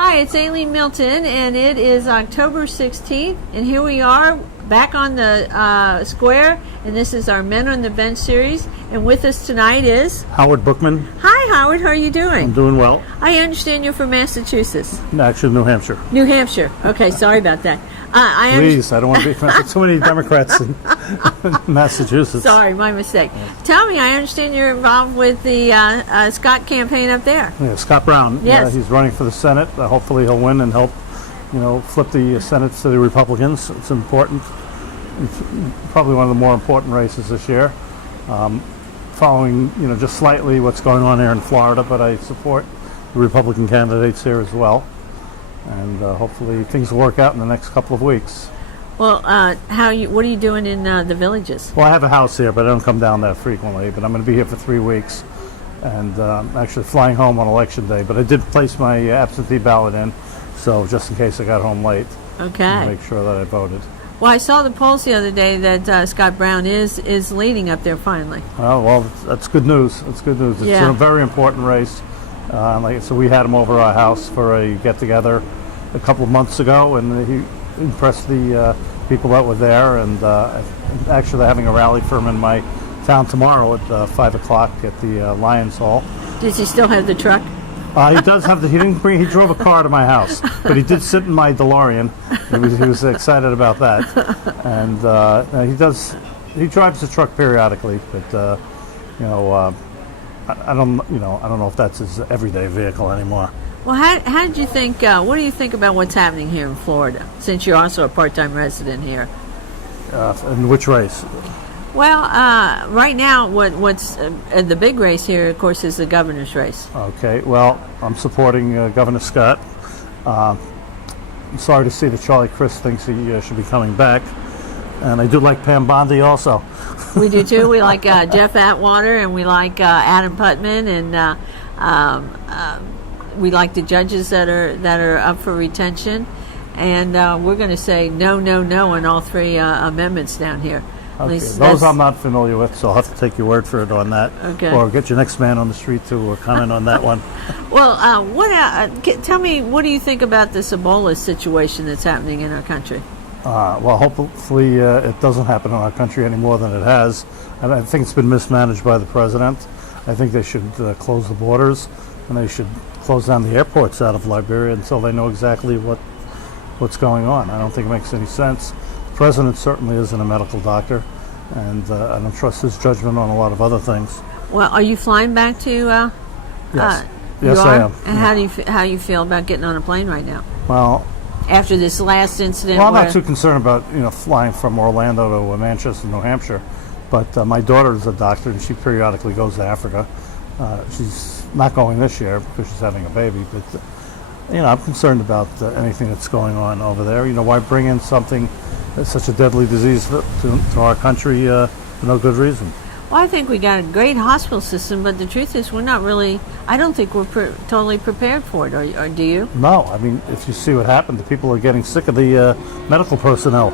Hi, it's Aileen Milton, and it is October 16th, and here we are back on the square, and this is our Men on the Bench series, and with us tonight is... Howard Bookman. Hi, Howard. How are you doing? I'm doing well. I understand you're from Massachusetts. No, actually, New Hampshire. New Hampshire. Okay, sorry about that. Please, I don't want to be friends with too many Democrats in Massachusetts. Sorry, my mistake. Tell me, I understand you're involved with the Scott campaign up there. Yeah, Scott Brown. Yes. He's running for the Senate. Hopefully he'll win and help, flip the Senate to the Republicans. It's important. It's probably one of the more important races this year. Following, just slightly what's going on here in Florida, but I support the Republican candidates here as well. And hopefully things will work out in the next couple of weeks. Well, what are you doing in the villages? Well, I have a house here, but I don't come down that frequently. But I'm going to be here for 3 weeks, and actually flying home on Election Day. But I did place my absentee ballot in, so just in case I got home late, okay, make sure that I voted. Well, I saw the polls the other day that Scott Brown is leading up there finally. Oh, well, that's good news. That's good news. It's a very important race. So we had him over our house for a get-together a couple of months ago, and he impressed the people that were there. And actually, they're having a rally for him in my town tomorrow at 5 o'clock at the Lions Hall. Does he still have the truck? He does have the. He drove a car to my house, but he did sit in my DeLorean. He was excited about that, and he does. He drives the truck periodically, but I don't know if that's his everyday vehicle anymore. Well, how did you think? What do you think about what's happening here in Florida? Since you're also a part-time resident here. In which race? Well, right now, what's the big race here, of course, is the governor's race. Okay. Well, I'm supporting Governor Scott. I'm sorry to see that Charlie Crist thinks he should be coming back, and I do like Pam Bondi also. We do too. We like Jeff Atwater, and we like Adam Putman, and we like the judges that are up for retention, and we're going to say no on all three amendments down here. Okay. Those I'm not familiar with, so I'll have to take your word for it on that. Okay. Or get your next man on the street to comment on that one. Well, tell me, what do you think about this Ebola situation that's happening in our country? Well, hopefully it doesn't happen in our country any more than it has. And I think it's been mismanaged by the president. I think they should close the borders, and they should close down the airports out of Liberia until they know exactly what's going on. I don't think it makes any sense. The president certainly isn't a medical doctor, and I don't trust his judgment on a lot of other things. Well, are you flying back to? Yes, yes, I am. And how do you feel about getting on a plane right now? Well, after this last incident, I'm not too concerned about flying from Orlando to Manchester, New Hampshire, but my daughter is a doctor, and she periodically goes to Africa. She's not going this year because she's having a baby, but I'm concerned about anything that's going on over there. Why bring in something that's such a deadly disease to our country for no good reason? Well, I think we got a great hospital system, but the truth is we're not really, I don't think we're totally prepared for it, or do you? No, I mean, if you see what happened, the people are getting sick of the medical personnel.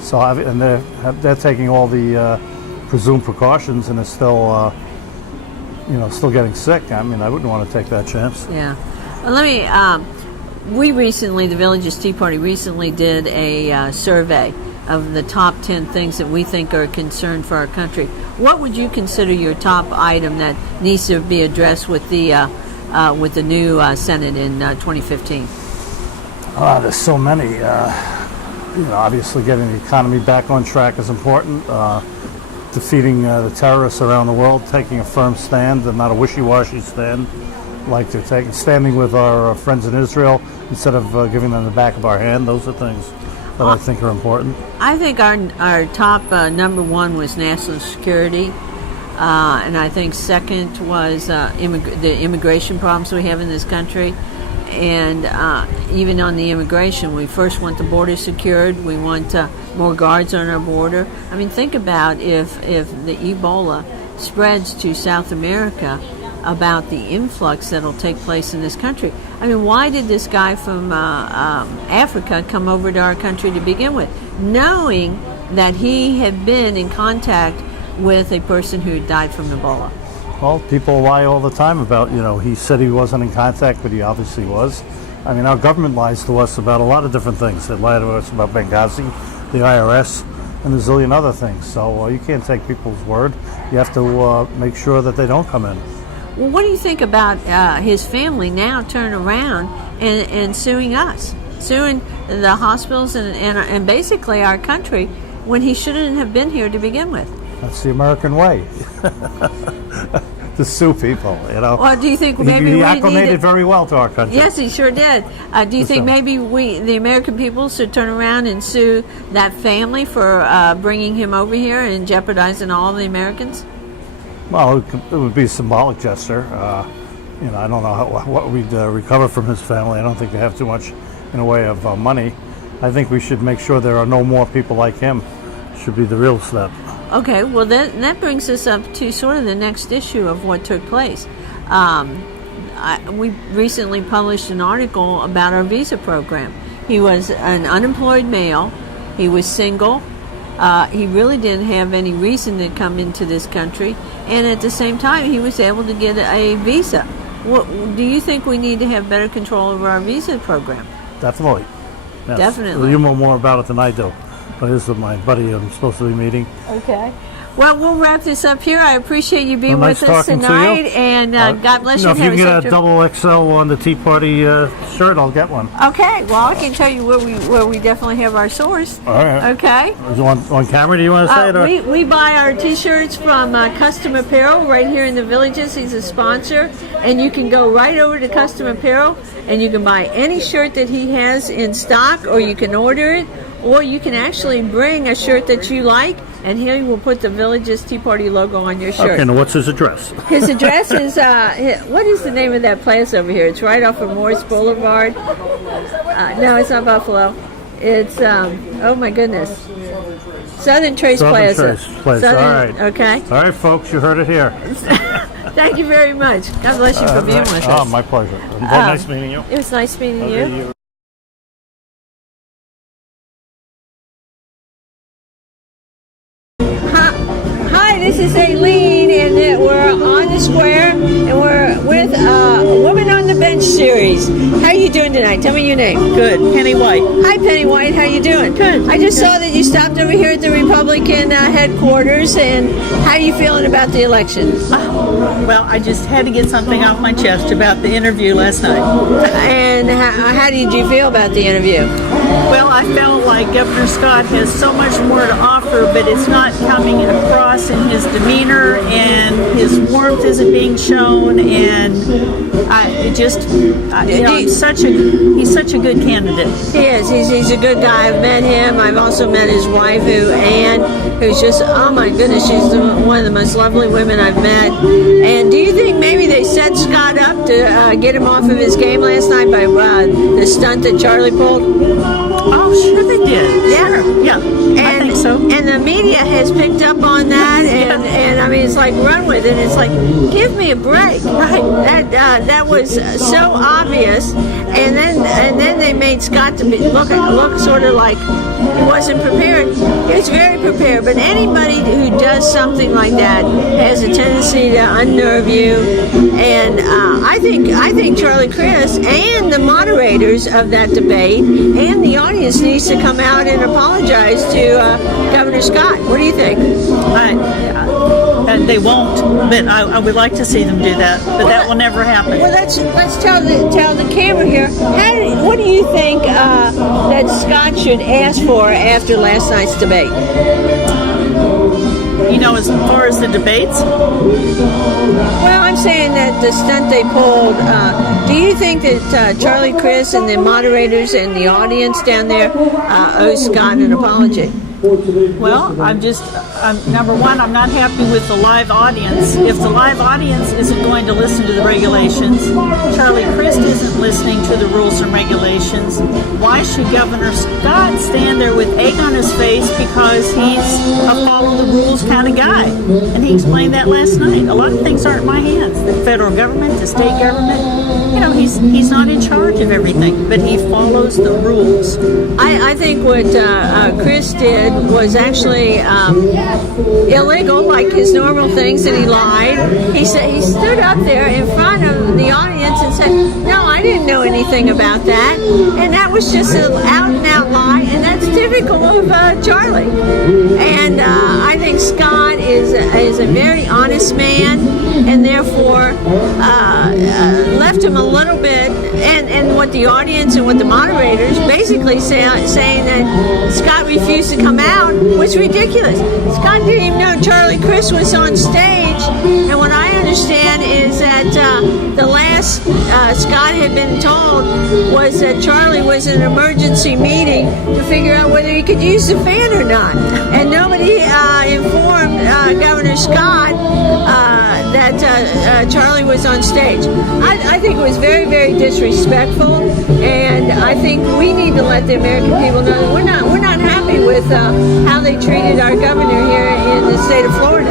So, and they're taking all the presumed precautions, and they're still getting sick. I mean, I wouldn't want to take that chance. Yeah. Well, let me, the Villages Tea Party recently did a survey of the top 10 things that we think are a concern for our country. What would you consider your top item that needs to be addressed with the new Senate in 2015? There's so many. Obviously getting the economy back on track is important. Defeating the terrorists around the world, taking a firm stand and not a wishy-washy stand like they're taking, standing with our friends in Israel instead of giving them the back of our hand. Those are things that I think are important. I think our top number one was national security, and I think second was the immigration problems we have in this country. And even on the immigration, we first want the border secured. We want more guards on our border. I mean, think about if the Ebola spreads to South America, about the influx that will take place in this country. I mean, why did this guy from Africa come over to our country to begin with, knowing that he had been in contact with a person who had died from Ebola? Well, people lie all the time about, he said he wasn't in contact, but he obviously was. I mean, our government lies to us about a lot of different things. They lie to us about Benghazi, the IRS, and a zillion other things. So you can't take people's word. You have to make sure that they don't come in. Well, what do you think about his family now turning around and suing us, suing the hospitals and basically our country when he shouldn't have been here to begin with? That's the American way. To sue people, you know. Well, do you think maybe he we acclimated very well to our country? Yes, he sure did. Do you think maybe the American people, should turn around and sue that family for bringing him over here and jeopardizing all the Americans? Well, it would be a symbolic gesture. You know, I don't know what we'd recover from his family. I don't think they have too much in the way of money. I think we should make sure there are no more people like him. Should be the real step. Okay, well that brings us up to sort of the next issue of what took place. We recently published an article about our visa program. He was an unemployed male. He was single. He really didn't have any reason to come into this country, and at the same time, he was able to get a visa. What, do you think we need to have better control over our visa program? Definitely. Yes. Definitely. Well, you know more about it than I do. But here's my buddy I'm supposed to be meeting. Okay. Well, we'll wrap this up here. I appreciate you being nice with us tonight, and God bless you. If you can get a double XL on the Tea Party shirt, I'll get one. Okay. Well, I can tell you where we definitely have our source. All right. Okay. Is it on camera? Do you want to say it? Or? We buy our T-shirts from Custom Apparel right here in the Villages. He's a sponsor, and you can go right over to Custom Apparel, and you can buy any shirt that he has in stock, or you can order it. Or you can actually bring a shirt that you like, and he will put the Villages Tea Party logo on your shirt. Okay, now what's his address? His address is, what is the name of that place over here? It's right off of Morris Boulevard. No, it's not Buffalo. It's, oh my goodness. Southern Trace Plaza. Trace Plaza, all right. Okay. All right, folks, you heard it here. Thank you very much. God bless you for being with us. Oh, my pleasure. Nice meeting you. It was nice meeting you. Hi, this is Aileen, and we're on the square, and we're with a Woman on the Bench series. How are you doing tonight? Tell me your name. Good. Penny White. Hi, Penny White. How you doing? Good. I just saw that you stopped over here at the Republican headquarters, and how are you feeling about the election? Well, I just had to get something off my chest about the interview last night. And how did you feel about the interview? Well, I felt like Governor Scott has so much more to offer, but it's not coming across in his demeanor, and his warmth isn't being shown, and he's such a good candidate. He is. He's a good guy. I've met him. I've also met his wife, Ann, who's just, oh my goodness, she's one of the most lovely women I've met. And do you think maybe they set Scott up to get him off of his game last night by the stunt that Charlie pulled? Oh, sure they did. Yeah. Sure. Yeah. I think so. And the media has picked up on that, and I mean, it's like, run with it. It's like, give me a break. Right. That was so obvious, and then they made Scott to look sort of like he wasn't prepared. He was very prepared, but anybody who does something like that has a tendency to unnerve you. And I think Charlie Crist and the moderators of that debate and the audience needs to come out and apologize to Governor Scott. What do you think? They won't, but I would like to see them do that. But that will never happen. Well, let's tell the camera here. What do you think that Scott should ask for after last night's debate? You know, as far as the debates? Well, I'm saying that the stunt they pulled, do you think that Charlie Crist and the moderators and the audience down there owe Scott an apology? Well, number one, I'm not happy with the live audience. If the live audience isn't going to listen to the regulations, Charlie Crist isn't listening to the rules and regulations, why should Governor Scott stand there with egg on his face because he's a follow the rules kind of guy? And he explained that last night. A lot of things aren't in my hands. The federal government, the state government, you know, he's not in charge of everything, but he follows the rules. I think what Chris did was actually illegal, like his normal things, and he lied. He said he stood up there in front of the audience and said, "No, I didn't know anything about that," and that was just an out-and-out lie, and that's typical of Charlie. And I think Scott is a very honest man, and therefore left him a little bit, and what the audience and what the moderators basically saying that Scott refused to come out was ridiculous. Scott didn't even know Charlie Crist was on stage, and what I understand is that the last Scott had been told was that Charlie was in an emergency meeting to figure out whether he could use the fan or not, and nobody informed Governor Scott that Charlie was on stage. I think it was very, very disrespectful, and I think we need to let the American people know that we're not happy with how they treated our governor here in the state of Florida.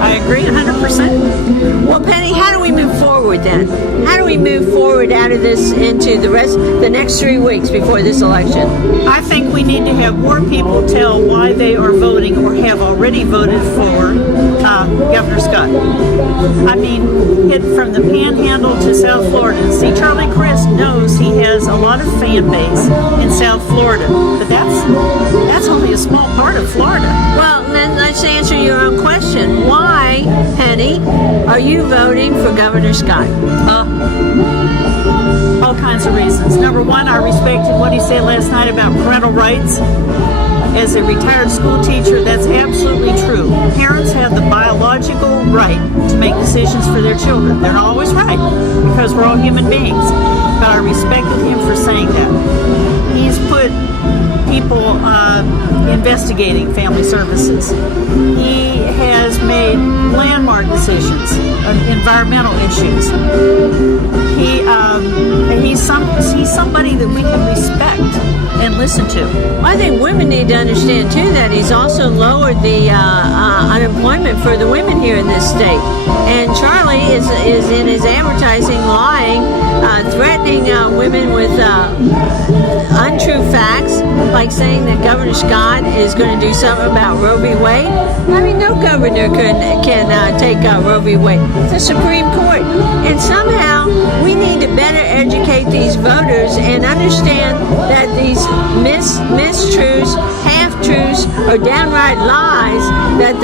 I agree 100%. Well, Penny, how do we move forward then? How do we move forward out of this into the next 3 weeks before this election? I think we need to have more people tell why they are voting or have already voted for Governor Scott. I mean, hit from the Panhandle to South Florida. See, Charlie Crist knows he has a lot of fan base in South Florida, but that's only a small part of Florida. Well, then let's answer your own question. Why, Penny, are you voting for Governor Scott? All kinds of reasons. Number one, I respected what he said last night about parental rights. As a retired school teacher, that's absolutely true. Parents have the biological right to make decisions for their children. They're not always right, because we're all human beings. But I respected him for saying that. He's put people investigating family services. He has made landmark decisions on environmental issues. He's somebody that we can respect and listen to. I think women need to understand too that he's also lowered the unemployment for the women here in this state. And Charlie is in his advertising lying, threatening women with untrue facts, like saying that Governor Scott is going to do something about Roe v. Wade. I mean, no governor can take Roe v. Wade. It's the Supreme Court. And somehow we need to better educate these voters and understand that these mistruths, half-truths, or downright lies that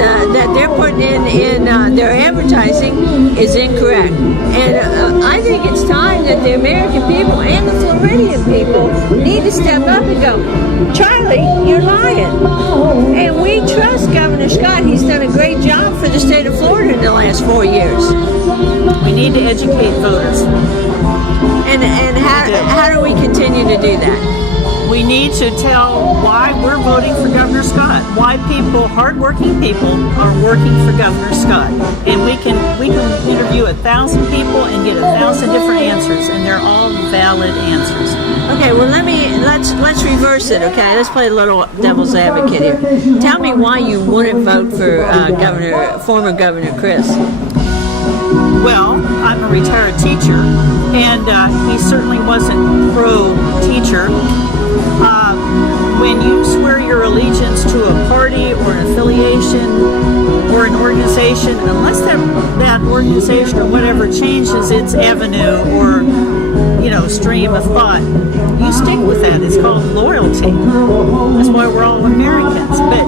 they're putting in their advertising is incorrect. And I think it's time that the American people and the Floridian people need to step up and go, Charlie, you're lying. And we trust Governor Scott. He's done a great job for the state of Florida in the last 4 years. We need to educate voters. And how do we continue to do that? We need to tell why we're voting for Governor Scott, why hardworking people are working for Governor Scott. And we can interview 1,000 people and get 1,000 different answers, and they're all valid answers. Okay, well let's reverse it. Okay, let's play a little devil's advocate here. Tell me why you wouldn't vote for former Governor Crist. Well, I'm a retired teacher, and he certainly wasn't pro-teacher. When you swear your allegiance to a party or an affiliation or an organization, unless that organization or whatever changes its avenue or stream of thought, you stick with that. It's called loyalty. That's why we're all Americans. But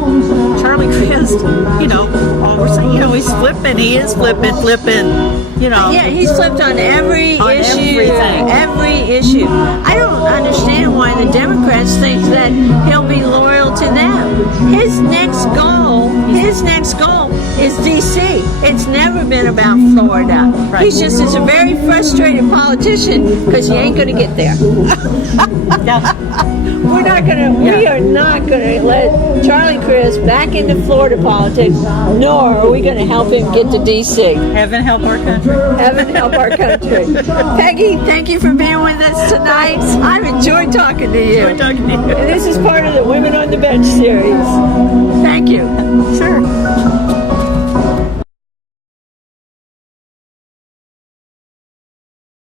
Charlie Crist, all we're saying, he's flipping. He is flipping. Yeah, he's flipped on every issue. Everything. Every issue. I don't understand why the Democrats think that he'll be loyal to them. His next goal is D.C. It's never been about Florida. Right. He's just is a very frustrated politician because he ain't going to get there. We are not going to let Charlie Crist back into Florida politics, nor are we going to help him get to D.C. Heaven help our country. Heaven help our country. Peggy, thank you for being with us tonight. I've enjoyed talking to you. And this is part of the Women on the Bench series. Thank you. Sure.